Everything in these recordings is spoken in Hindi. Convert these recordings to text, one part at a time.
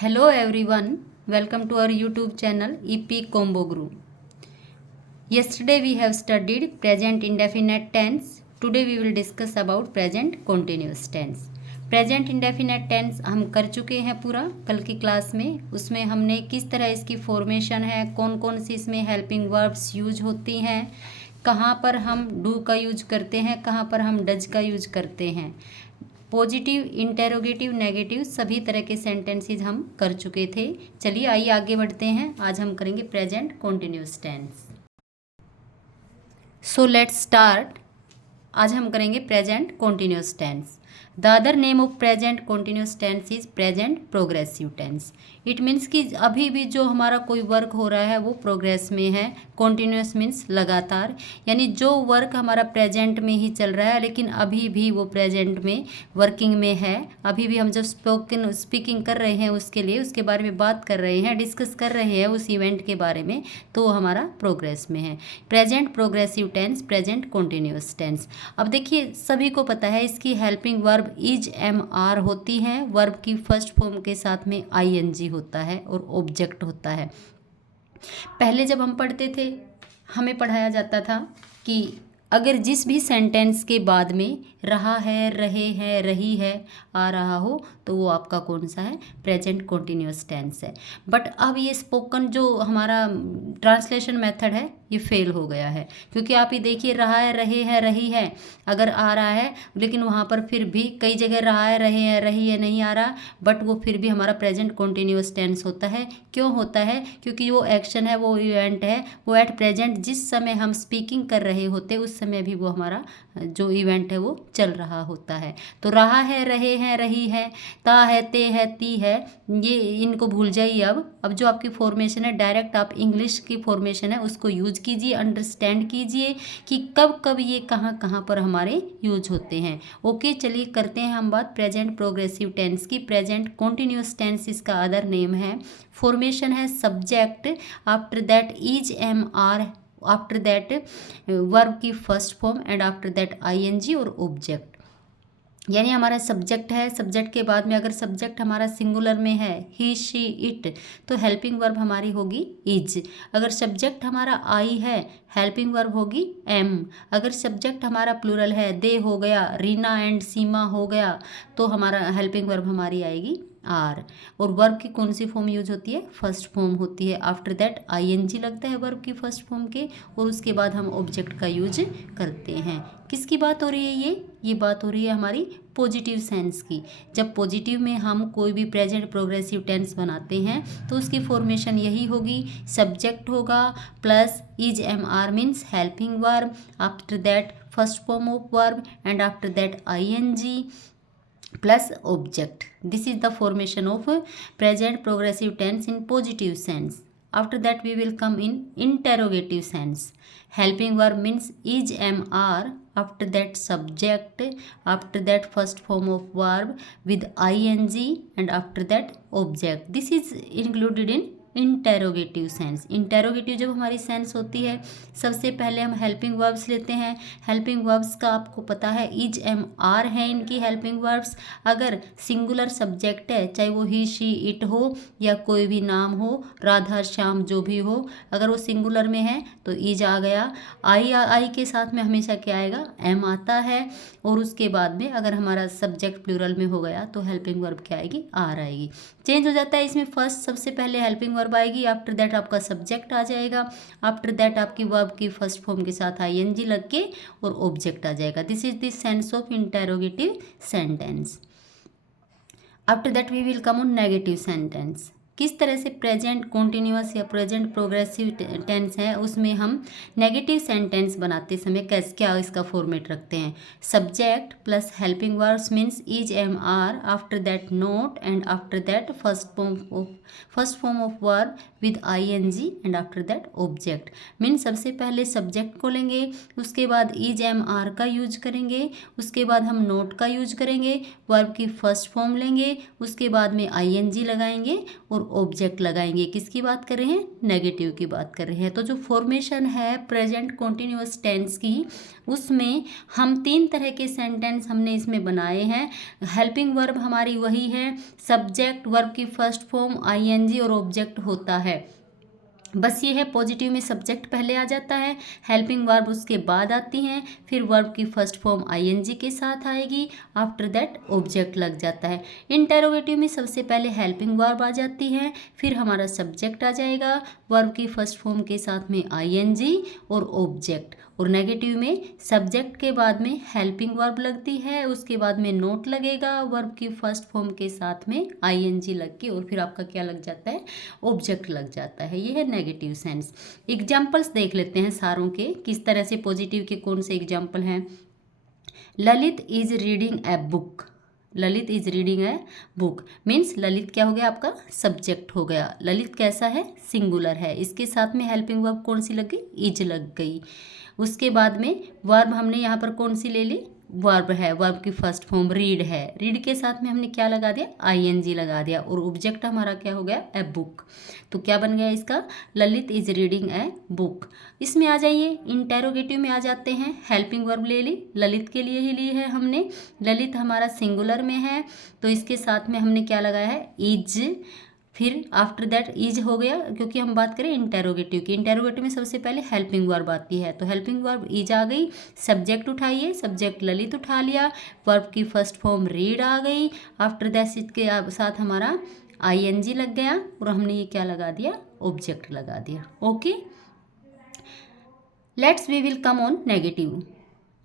Hello everyone, welcome to our YouTube channel EP Combo Group. Yesterday we have studied present indefinite tense. Today we will discuss about present continuous tense. Present indefinite tense हम कर चुके हैं पूरा कल की क्लास में। उसमें हमने किस तरह इसकी फॉर्मेशन है, कौन कौन सी इसमें हेल्पिंग वर्ब्स यूज होती हैं, कहाँ पर हम डू का यूज करते हैं, कहाँ पर हम डज का यूज करते हैं, पॉजिटिव, इंटेरोगेटिव, नेगेटिव सभी तरह के सेंटेंसेस हम कर चुके थे। चलिए आइए आगे बढ़ते हैं। आज हम करेंगे present continuous tense. So let's start. आज हम करेंगे present continuous tense. The other name of present continuous tense is present progressive tense. It means कि अभी भी जो हमारा कोई वर्क हो रहा है वो प्रोग्रेस में है। कॉन्टिन्यूस मीन्स लगातार, यानी जो वर्क हमारा प्रेजेंट में ही चल रहा है लेकिन अभी भी वो प्रेजेंट में वर्किंग में है। अभी भी हम जब स्पीकिंग कर रहे हैं उसके लिए, उसके बारे में बात कर रहे हैं, डिस्कस कर रहे हैं उस इवेंट के बारे में, तो वो हमारा प्रोग्रेस में है। Present progressive tense, present continuous tense. अब देखिए सभी को पता है इसकी helping verb is am are होती है। वर्ब की फर्स्ट फॉर्म के साथ में आईएनजी होता है और ऑब्जेक्ट होता है। पहले जब हम पढ़ते थे हमें पढ़ाया जाता था कि अगर जिस भी सेंटेंस के बाद में रहा है, रहे हैं, रही है आ रहा हो तो वो आपका कौन सा है, प्रेजेंट कॉन्टिन्यूस टेंस है। बट अब ये स्पोकन जो हमारा ट्रांसलेशन मेथड है ये फेल हो गया है, क्योंकि आप ये देखिए रहा है, रहे हैं, रही है अगर आ रहा है लेकिन वहाँ पर फिर भी कई जगह रहा है, रहे हैं, रही है नहीं आ रहा, बट वो फिर भी हमारा प्रेजेंट कॉन्टिन्यूस टेंस होता है। क्यों होता है? क्योंकि वो एक्शन है, वो इवेंट है, वो एट प्रेजेंट जिस समय हम स्पीकिंग कर रहे होते उस समय भी वो हमारा जो इवेंट है वो चल रहा होता है। तो रहा है, रहे हैं, रही है, ता है, ते है, ती है, ये इनको भूल जाइए। अब जो आपकी फॉर्मेशन है डायरेक्ट आप इंग्लिश की फॉर्मेशन है उसको यूज कीजिए, अंडरस्टैंड कीजिए कि कब कब ये कहाँ कहाँ पर हमारे यूज होते हैं। ओके, चलिए करते हैं हम बात प्रेजेंट प्रोग्रेसिव टेंस की। प्रेजेंट कॉन्टिन्यूस टेंस इसका अदर नेम है। फॉर्मेशन है subject, after that is am are, after that verb की first form and after that ING और ऑब्जेक्ट। यानी हमारा सब्जेक्ट है, सब्जेक्ट के बाद में अगर सब्जेक्ट हमारा सिंगुलर में है ही, शी, इट, तो हेल्पिंग वर्ब हमारी होगी इज। अगर सब्जेक्ट हमारा आई है हेल्पिंग वर्ब होगी एम। अगर सब्जेक्ट हमारा प्लूरल है, दे हो गया, रीना एंड सीमा हो गया, तो हमारा हेल्पिंग वर्ब हमारी आएगी आर। और वर्ब की कौन सी फॉर्म यूज होती है? फर्स्ट फॉर्म होती है। आफ्टर दैट आईएनजी लगता है वर्ब की फर्स्ट फॉर्म के, और उसके बाद हम ऑब्जेक्ट का यूज करते हैं। किसकी बात हो रही है? ये बात हो रही है हमारी पॉजिटिव सेंस की। जब पॉजिटिव में हम कोई भी प्रेजेंट प्रोग्रेसिव टेंस बनाते हैं तो उसकी फॉर्मेशन यही होगी, सब्जेक्ट होगा plus is am are means helping verb, after that first form of verb and after that ING plus object. This is the formation of present progressive tense in positive sense. After that we will come in interrogative sense. Helping verb means is am are, after that subject, after that first form of verb with ing and after that object. This is included in interrogative sense. Interrogative जब हमारी सेंस होती है सबसे पहले हम हेल्पिंग वर्ब्स लेते हैं। हेल्पिंग वर्ब्स का आपको पता है इज एम आर है इनकी हेल्पिंग वर्ब्स। अगर सिंगुलर सब्जेक्ट है, चाहे वो ही, शी, इट हो या कोई भी नाम हो, राधा, श्याम, जो भी हो, अगर वो सिंगुलर में है तो इज आ गया। आई के साथ में हमेशा क्या आएगा? एम आता है। और उसके बाद में अगर हमारा सब्जेक्ट प्लूरल में हो गया तो हेल्पिंग वर्ब क्या आएगी? आर आएगी। चेंज हो जाता है इसमें, फर्स्ट सबसे पहले हेल्पिंग वर्ब आएगी, आफ्टर दैट आपका सब्जेक्ट आ जाएगा, आफ्टर दैट आपकी वर्ब की फर्स्ट फॉर्म के साथ आईएनजी लग के और ऑब्जेक्ट आ जाएगा। This is the sense of interrogative sentence. After that we will come on negative sentence. किस तरह से प्रेजेंट कॉन्टिन्यूअस या प्रेजेंट प्रोग्रेसिव टेंस है उसमें हम नेगेटिव सेंटेंस बनाते समय कैसे क्या इसका फॉर्मेट रखते हैं? Subject plus helping verbs means is am are, after that not and after that first form of verb with ing and after that object. Mean सबसे पहले सब्जेक्ट को लेंगे, उसके बाद इज एम आर का यूज करेंगे, उसके बाद हम नोट का यूज करेंगे, वर्ब की फर्स्ट फॉर्म लेंगे, उसके बाद में ing लगाएंगे और ऑब्जेक्ट लगाएंगे। किसकी बात कर रहे हैं? नेगेटिव की बात कर रहे हैं। तो जो फॉर्मेशन है प्रेजेंट कॉन्टिन्यूअस टेंस की, उसमें हम 3 तरह के सेंटेंस हमने इसमें बनाए हैं। हेल्पिंग वर्ब हमारी वही है, सब्जेक्ट, वर्ब की फर्स्ट फॉर्म, ing और ऑब्जेक्ट होता है। बस ये है, पॉजिटिव में सब्जेक्ट पहले आ जाता है, हेल्पिंग वर्ब उसके बाद आती हैं, फिर वर्ब की फर्स्ट फॉर्म ing के साथ आएगी, आफ्टर दैट ऑब्जेक्ट लग जाता है। इंटेरोगेटिव में सबसे पहले हेल्पिंग वर्ब आ जाती है, फिर हमारा सब्जेक्ट आ जाएगा, वर्ब की फर्स्ट फॉर्म के साथ में ing और ऑब्जेक्ट। और नेगेटिव में सब्जेक्ट के बाद में हेल्पिंग वर्ब लगती है, उसके बाद में नोट लगेगा, वर्ब की फर्स्ट फॉर्म के साथ में ing लग के और फिर आपका क्या लग जाता है? ऑब्जेक्ट लग जाता है। ये है नेगेटिव सेंस। एग्जाम्पल्स देख लेते हैं सारों के, किस तरह से पॉजिटिव के कौन से एग्जाम्पल हैं। Lalit is reading a book. Lalit is reading a book means Lalit क्या हो गया? आपका सब्जेक्ट हो गया। ललित कैसा है? सिंगुलर है। इसके साथ में हेल्पिंग वर्ब कौन सी लग गई? इज लग गई। उसके बाद में वर्ब हमने यहाँ पर कौन सी ले ली? वर्ब है, वर्ब की फर्स्ट फॉर्म रीड है, रीड के साथ में हमने क्या लगा दिया? ing लगा दिया और ऑब्जेक्ट हमारा क्या हो गया? A book. तो क्या बन गया इसका? Lalit is reading a book. इसमें आ जाइए, इंटेरोगेटिव में आ जाते हैं। हेल्पिंग वर्ब ले ली, ललित के लिए ही ली है हमने। ललित हमारा सिंगुलर में है, तो इसके साथ में हमने क्या लगाया है? इज। फिर आफ्टर दैट इज हो गया, क्योंकि हम बात करें इंटेरोगेटिव की। इंटेरोगेटिव में सबसे पहले हेल्पिंग वर्ब आती है, तो हेल्पिंग वर्ब इज आ गई। सब्जेक्ट उठाइए, सब्जेक्ट ललित उठा लिया, वर्ब की फर्स्ट फॉर्म रीड आ गई, आफ्टर दैट इसके साथ हमारा ing लग गया और हमने ये क्या लगा दिया? ऑब्जेक्ट लगा दिया। Okay, let's we will come on negative.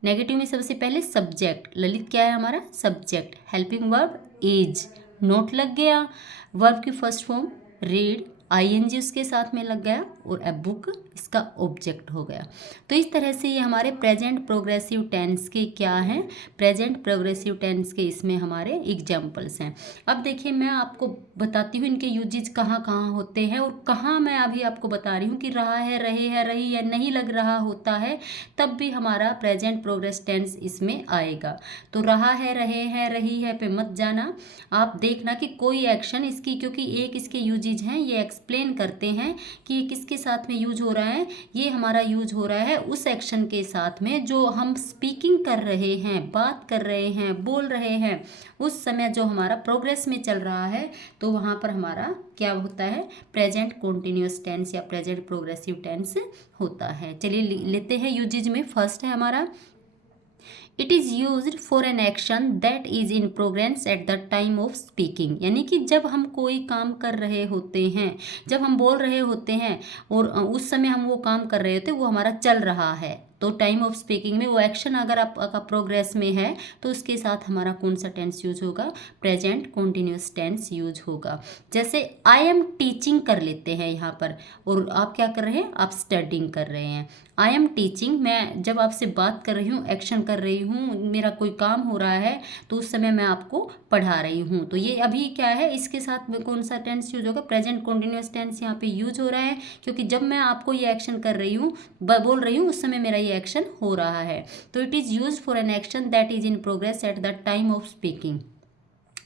Negative में सबसे पहले सब्जेक्ट, ललित क्या है हमारा? Subject, helping verb is, not लग गया, वर्ब की फर्स्ट फॉर्म रीड, ing उसके साथ में लग गया और ए बुक इसका ऑब्जेक्ट हो गया। तो इस तरह से ये हमारे प्रेजेंट प्रोग्रेसिव टेंस के क्या हैं? प्रेजेंट प्रोग्रेसिव टेंस के इसमें हमारे एग्जाम्पल्स हैं। अब देखिए, मैं आपको बताती हूँ इनके यूजेज कहाँ कहाँ होते हैं और कहाँ मैं अभी आपको बता रही हूँ कि रहा है, रहे है, रही है, नहीं लग रहा होता है, तब भी हमारा प्रेजेंट प्रोग्रेस टेंस इसमें आएगा। तो रहा है, रहे हैं, रही है पे मत जाना, आप देखना कि कोई एक्शन इसकी, क्योंकि एक इसके यूजेज हैं, ये एक्सप्लेन करते हैं कि ये किसके साथ में यूज हो रहा है। ये हमारा यूज हो रहा है उस एक्शन के साथ में जो हम स्पीकिंग कर रहे हैं, बात कर रहे हैं, बोल रहे हैं, उस समय जो हमारा प्रोग्रेस में चल रहा है, तो वहाँ पर हमारा क्या होता है? प्रेजेंट कॉन्टिन्यूअस टेंस या प्रेजेंट प्रोग्रेसिव टेंस होता है। चलिए लेते हैं यूजेज में। फर्स्ट है हमारा, it is used for an action that is in progress at the time of speaking. यानी कि जब हम कोई काम कर रहे होते हैं, जब हम बोल रहे होते हैं और उस समय हम वो काम कर रहे होते हैं, वो हमारा चल रहा है, तो टाइम ऑफ स्पीकिंग में वो एक्शन अगर आपका प्रोग्रेस में है तो उसके साथ हमारा कौन सा टेंस यूज होगा? प्रेजेंट कॉन्टिन्यूअस टेंस यूज होगा। जैसे आई एम टीचिंग कर लेते हैं यहाँ पर, और आप क्या कर रहे हैं? आप स्टडिंग कर रहे हैं। आई एम टीचिंग, मैं जब आपसे बात कर रही हूँ, एक्शन कर रही हूँ, मेरा कोई काम हो रहा है, तो उस समय मैं आपको पढ़ा रही हूँ। तो ये अभी क्या है? इसके साथ में कौन सा टेंस यूज होगा? प्रेजेंट कॉन्टिन्यूअस टेंस यहाँ पे यूज हो रहा है, क्योंकि जब मैं आपको ये एक्शन कर रही हूँ, बोल रही हूँ, उस समय मेरा ये एक्शन हो रहा है। तो it is use for an action that is in progress at the time of speaking.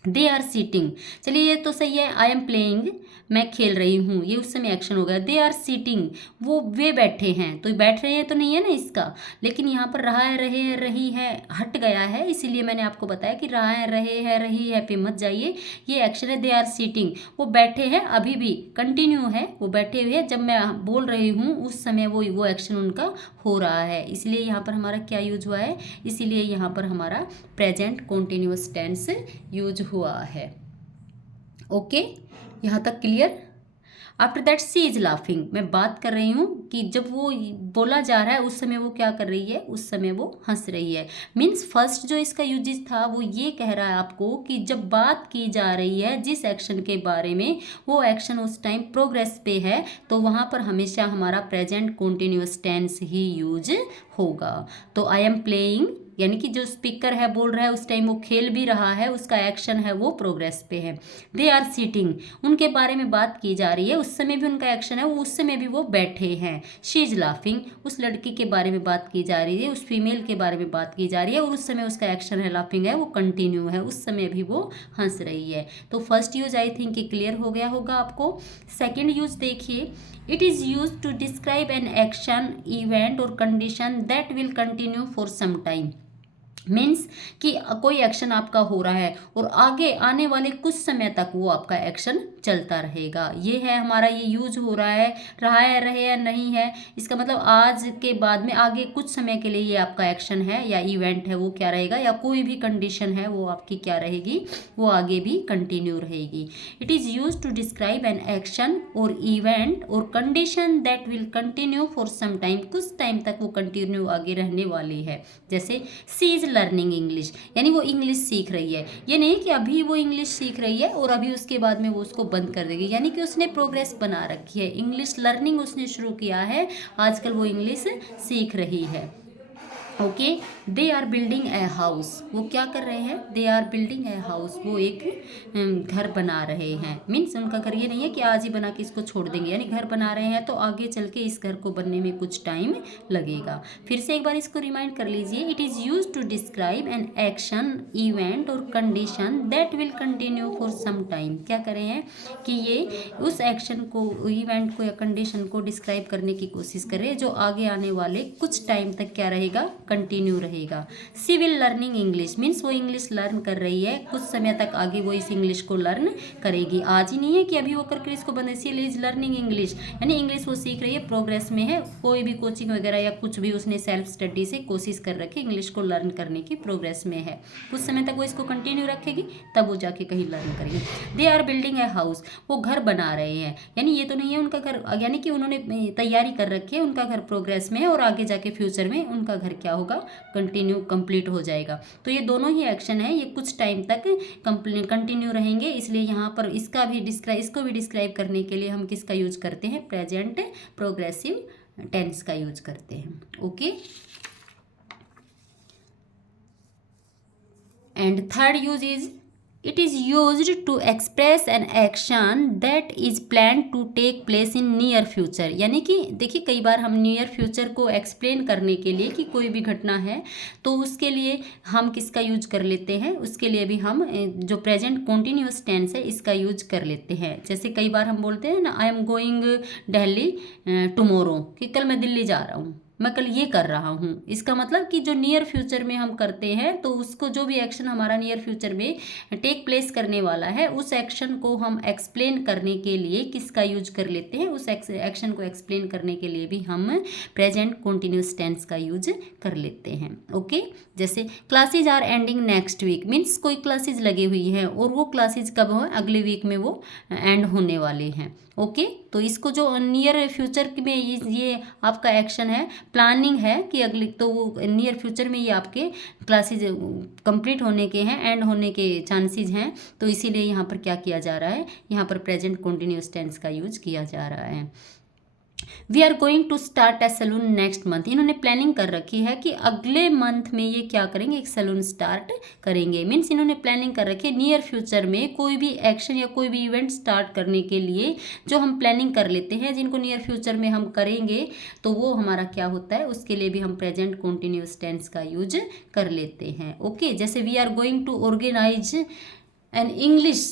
They are sitting, चलिए ये तो सही है। आई एम प्लेइंग, मैं खेल रही हूँ, ये उस समय एक्शन हो गया। दे आर सीटिंग, वे बैठे हैं, तो बैठ रहे हैं तो नहीं है ना इसका, लेकिन यहाँ पर रहा है, रहे है, रही है हट गया है, इसीलिए मैंने आपको बताया कि रहा है, रहे है, रही है पे मत जाइए, ये एक्शन है। दे आर सीटिंग, वो बैठे हैं, अभी भी कंटिन्यू है, वो बैठे हुए हैं, जब मैं बोल रही हूँ उस समय वो एक्शन उनका हो रहा है, इसलिए यहाँ पर हमारा क्या यूज हुआ है? इसीलिए यहाँ पर हमारा प्रेजेंट कॉन्टिन्यूअस टेंस यूज हुआ है। ओके, यहाँ तक clear? After that she is laughing, मैं बात कर रही हूँ कि जब वो बोला जा रहा है उस समय वो क्या कर रही है? उस समय वो हंस रही है। मीन्स फर्स्ट जो इसका यूजेस था वो ये कह रहा है आपको कि जब बात की जा रही है जिस एक्शन के बारे में, वो एक्शन उस टाइम प्रोग्रेस पे है, तो वहाँ पर हमेशा हमारा प्रेजेंट कॉन्टिन्यूअस टेंस ही यूज होगा। तो आई एम प्लेइंग, यानी कि जो स्पीकर है बोल रहा है उस टाइम वो खेल भी रहा है, उसका एक्शन है वो प्रोग्रेस पे है। दे आर सीटिंग, उनके बारे में बात की जा रही है, उस समय भी उनका एक्शन है वो उस समय भी वो बैठे हैं। शी इज लाफिंग, उस लड़की के बारे में बात की जा रही है, उस फीमेल के बारे में बात की जा रही है और उस समय उसका एक्शन है लाफिंग है वो कंटिन्यू है, उस समय भी वो हंस रही है। तो फर्स्ट यूज आई थिंक कि क्लियर हो गया होगा आपको। सेकेंड यूज देखिए, it is use to describe an action, event और condition that will continue for some time. Means कि कोई एक्शन आपका हो रहा है और आगे आने वाले कुछ समय तक वो आपका एक्शन चलता रहेगा। ये है हमारा, ये यूज हो रहा है रहे या नहीं है, इसका मतलब आज के बाद में आगे कुछ समय के लिए ये आपका एक्शन है या इवेंट है वो क्या रहेगा, या कोई भी कंडीशन है वो आपकी क्या रहेगी, वो आगे भी कंटिन्यू रहेगी। It is use to describe an action or event और condition that will continue for some time, कुछ टाइम तक वो कंटिन्यू आगे रहने वाली है। जैसे सी इज लर्निंग इंग्लिश, यानी वो इंग्लिश सीख रही है, ये नहीं कि अभी वो इंग्लिश सीख रही है और अभी उसके बाद में वो उसको बंद कर देगी, यानी कि उसने प्रोग्रेस बना रखी है, इंग्लिश लर्निंग उसने शुरू किया है, आजकल वो इंग्लिश सीख रही है। Okay, they are building a house, वो क्या कर रहे हैं, they are building a house, वो एक घर बना रहे हैं। मीन्स उनका घर ये नहीं है कि आज ही बना के इसको छोड़ देंगे, यानी घर बना रहे हैं तो आगे चल के इस घर को बनने में कुछ टाइम लगेगा। फिर से एक बार इसको रिमाइंड कर लीजिए, it is use to describe an action, event और condition that will continue for some time. क्या कर रहे हैं कि ये उस एक्शन को, इवेंट को या कंडीशन को डिस्क्राइब करने की कोशिश कर रहे हैं जो आगे आने वाले कुछ टाइम तक क्या रहेगा, कंटिन्यू रहेगा। सी विल लर्निंग इंग्लिश, मीन्स वो इंग्लिश लर्न कर रही है, कुछ समय तक आगे वो इस इंग्लिश को लर्न करेगी, आज ही नहीं है कि अभी वो करके इसको बंद। सी इज लर्निंग इंग्लिश, यानी इंग्लिश वो सीख रही है, प्रोग्रेस में है, कोई भी कोचिंग वगैरह या कुछ भी उसने सेल्फ स्टडी से कोशिश कर रखी, इंग्लिश को लर्न करने की प्रोग्रेस में है, कुछ समय तक वो इसको कंटिन्यू रखेगी तब वो जाके कहीं लर्न करेगी। They are building a house, वो घर बना रहे हैं, यानी ये तो नहीं है उनका घर, यानी कि उन्होंने तैयारी कर रखी है, उनका घर प्रोग्रेस में है और आगे जाके फ्यूचर में उनका घर क्या होगा, कंटिन्यू कंप्लीट हो जाएगा। तो ये दोनों ही एक्शन है, ये कुछ टाइम तक कंटिन्यू रहेंगे, इसलिए यहाँ पर इसको भी डिस्क्राइब करने के लिए हम किसका यूज करते हैं, प्रेजेंट प्रोग्रेसिव टेंस का यूज करते हैं। Okay, and third use is it is used to express an action that is plan to take place in near future. यानी कि देखिए कई बार हम नियर फ्यूचर को एक्सप्लेन करने के लिए कि कोई भी घटना है तो उसके लिए हम किसका यूज कर लेते हैं, उसके लिए भी हम जो प्रेजेंट कॉन्टिन्यूअस टेंस है इसका यूज कर लेते हैं। जैसे कई बार हम बोलते हैं ना, I am going Delhi tomorrow, कि कल मैं दिल्ली जा रहा हूँ, मैं कल ये कर रहा हूँ, इसका मतलब कि जो नियर फ्यूचर में हम करते हैं तो उसको, जो भी एक्शन हमारा नियर फ्यूचर में टेक प्लेस करने वाला है उस एक्शन को हम एक्सप्लेन करने के लिए किसका यूज कर लेते हैं, उस एक्शन को एक्सप्लेन करने के लिए भी हम प्रेजेंट कॉन्टिन्यूअस टेंस का यूज कर लेते हैं। ओके, जैसे classes are ending next week, means कोई क्लासेज लगी हुई हैं और वो क्लासेज कब हो, अगले वीक में वो एंड होने वाले हैं। ओके, तो इसको जो नियर फ्यूचर में ये आपका एक्शन है, प्लानिंग है कि अगले, तो वो नियर फ्यूचर में ये आपके क्लासेज कंप्लीट होने के हैं, एंड होने के चांसेस हैं, तो इसीलिए यहाँ पर क्या किया जा रहा है, यहाँ पर प्रेजेंट कॉन्टिन्यूअस टेंस का यूज किया जा रहा है। We are going to start a salon next month, इन्होंने प्लानिंग कर रखी है कि अगले मंथ में ये क्या करेंगे, एक सैलून स्टार्ट करेंगे। मीन्स इन्होंने प्लानिंग कर रखी है नियर फ्यूचर में कोई भी एक्शन या कोई भी इवेंट स्टार्ट करने के लिए जो हम प्लानिंग कर लेते हैं, जिनको नियर फ्यूचर में हम करेंगे, तो वो हमारा क्या होता है, उसके लिए भी हम प्रेजेंट कॉन्टिन्यूअस टेंस का यूज कर लेते हैं। ओके, जैसे we are going to organise an English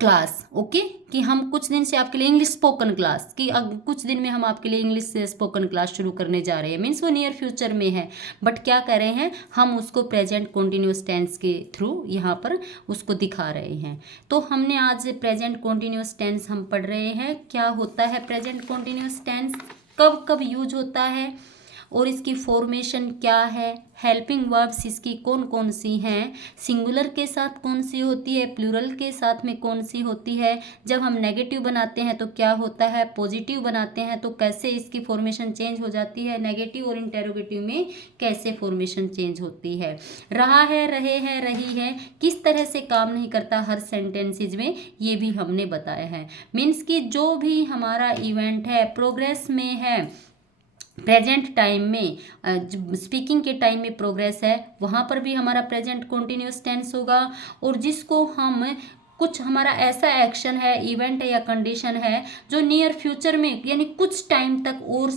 class, okay, कि हम कुछ दिन से आपके लिए इंग्लिश स्पोकन क्लास की, कुछ दिन में हम आपके लिए इंग्लिश स्पोकन क्लास शुरू करने जा रहे हैं। मीन्स वो नियर फ्यूचर में है, बट क्या कर रहे हैं, हम उसको प्रेजेंट कॉन्टिन्यूअस टेंस के थ्रू यहाँ पर उसको दिखा रहे हैं। तो हमने आज प्रेजेंट कॉन्टिन्यूअस टेंस हम पढ़ रहे हैं, क्या होता है प्रेजेंट कॉन्टिन्यूअस टेंस, कब कब यूज होता है और इसकी फॉर्मेशन क्या है, हेल्पिंग वर्ब्स इसकी कौन कौन सी हैं, सिंगुलर के साथ कौन सी होती है, प्लूरल के साथ में कौन सी होती है, जब हम नेगेटिव बनाते हैं तो क्या होता है, पॉजिटिव बनाते हैं तो कैसे इसकी फॉर्मेशन चेंज हो जाती है, नेगेटिव और इंटेरोगेटिव में कैसे फॉर्मेशन चेंज होती है, रहा है, रहे हैं, रही है किस तरह से काम नहीं करता हर सेंटेंसेज में, ये भी हमने बताया है। मीन्स कि जो भी हमारा इवेंट है प्रोग्रेस में है, प्रेजेंट टाइम में स्पीकिंग के टाइम में प्रोग्रेस है, वहाँ पर भी हमारा प्रेजेंट कॉन्टिन्यूस टेंस होगा। और जिसको हम कुछ हमारा ऐसा एक्शन है, इवेंट है या कंडीशन है जो नियर फ्यूचर में यानी कुछ टाइम तक और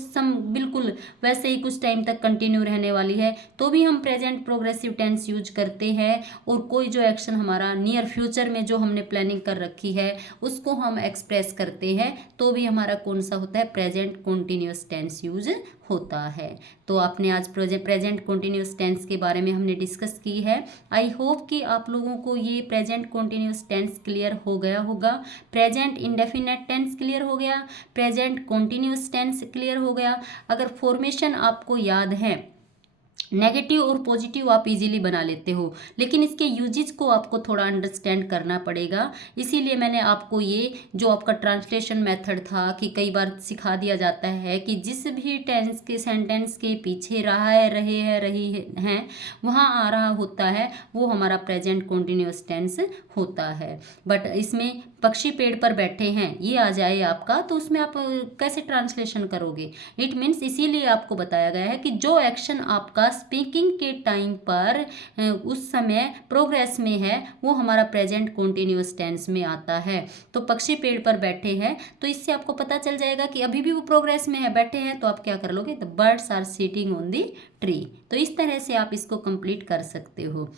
बिल्कुल वैसे ही कुछ टाइम तक कंटिन्यू रहने वाली है, तो भी हम प्रेजेंट प्रोग्रेसिव टेंस यूज करते हैं। और कोई जो एक्शन हमारा नियर फ्यूचर में जो हमने प्लानिंग कर रखी है उसको हम एक्सप्रेस करते हैं, तो भी हमारा कौन सा होता है, प्रेजेंट कॉन्टिन्यूस टेंस यूज होता है। तो आपने आज प्रेजेंट कॉन्टिन्यूस टेंस के बारे में हमने डिस्कस की है। आई होप कि आप लोगों को ये प्रेजेंट कॉन्टिन्यूस टेंस क्लियर हो गया होगा, प्रेजेंट इंडेफिनेट टेंस क्लियर हो गया, प्रेजेंट कॉन्टिन्यूस टेंस क्लियर हो गया। अगर फॉर्मेशन आपको याद है, नेगेटिव और पॉजिटिव आप इजीली बना लेते हो, लेकिन इसके यूजेस को आपको थोड़ा अंडरस्टैंड करना पड़ेगा। इसीलिए मैंने आपको ये जो आपका ट्रांसलेशन मेथड था कि कई बार सिखा दिया जाता है कि जिस भी टेंस के सेंटेंस के पीछे रहा है, रहे हैं, रही हैं वहाँ आ रहा होता है वो हमारा प्रेजेंट कॉन्टिन्यूस टेंस होता है। बट इसमें पक्षी पेड़ पर बैठे हैं ये आ जाए आपका, तो उसमें आप कैसे ट्रांसलेशन करोगे। इट मीन्स इसीलिए आपको बताया गया है कि जो एक्शन आपका स्पीकिंग के टाइम पर उस समय प्रोग्रेस में है वो हमारा प्रेजेंट कॉन्टिन्यूस टेंस में आता है। तो पक्षी पेड़ पर बैठे हैं, तो इससे आपको पता चल जाएगा कि अभी भी वो प्रोग्रेस में है, बैठे हैं, तो आप क्या कर लोगे, the birds are sitting on the tree. तो इस तरह से आप इसको कंप्लीट कर सकते हो।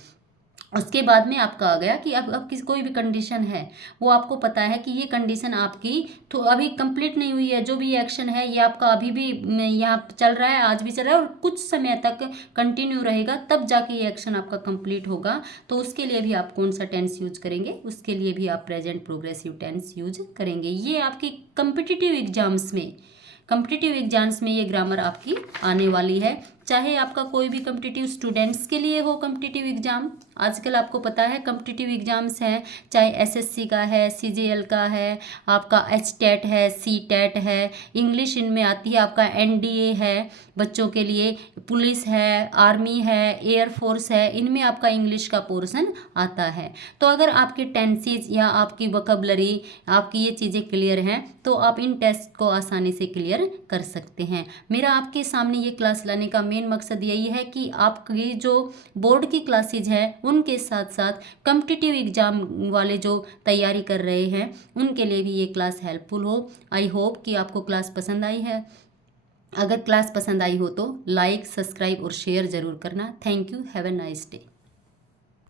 उसके बाद में आपका आ गया कि अब किस कोई भी कंडीशन है वो आपको पता है कि ये कंडीशन आपकी तो अभी कंप्लीट नहीं हुई है, जो भी एक्शन है ये आपका अभी भी यहाँ चल रहा है, आज भी चल रहा है और कुछ समय तक कंटिन्यू रहेगा, तब जाके ये एक्शन आपका कंप्लीट होगा। तो उसके लिए भी आप कौन सा टेंस यूज करेंगे, उसके लिए भी आप प्रेजेंट प्रोग्रेसिव टेंस यूज करेंगे। ये आपकी कॉम्पिटिटिव एग्जाम्स में ये ग्रामर आपकी आने वाली है, चाहे आपका कोई भी कॉम्पिटिटिव स्टूडेंट्स के लिए हो कॉम्पिटिटिव एग्जाम। आजकल आपको पता है कॉम्पिटिटिव एग्जाम्स हैं, चाहे एसएससी का है, सीजीएल का है, आपका एचटेट है, सीटेट है, इंग्लिश इनमें आती है, आपका एनडीए है बच्चों के लिए, पुलिस है, आर्मी है, एयरफोर्स है, इनमें आपका इंग्लिश का पोर्शन आता है। तो अगर आपके टेंसेज या आपकी वोकैबुलरी आपकी ये चीज़ें क्लियर हैं तो आप इन टेस्ट को आसानी से क्लियर कर सकते हैं। मेरा आपके सामने ये क्लास लाने का मेन मकसद यही है कि आपकी जो बोर्ड की क्लासेज है उनके साथ साथ कॉम्पिटिटिव एग्जाम वाले जो तैयारी कर रहे हैं उनके लिए भी ये क्लास हेल्पफुल हो। आई होप कि आपको क्लास पसंद आई है। अगर क्लास पसंद आई हो तो लाइक, सब्सक्राइब और शेयर ज़रूर करना। Thank you, have a nice day.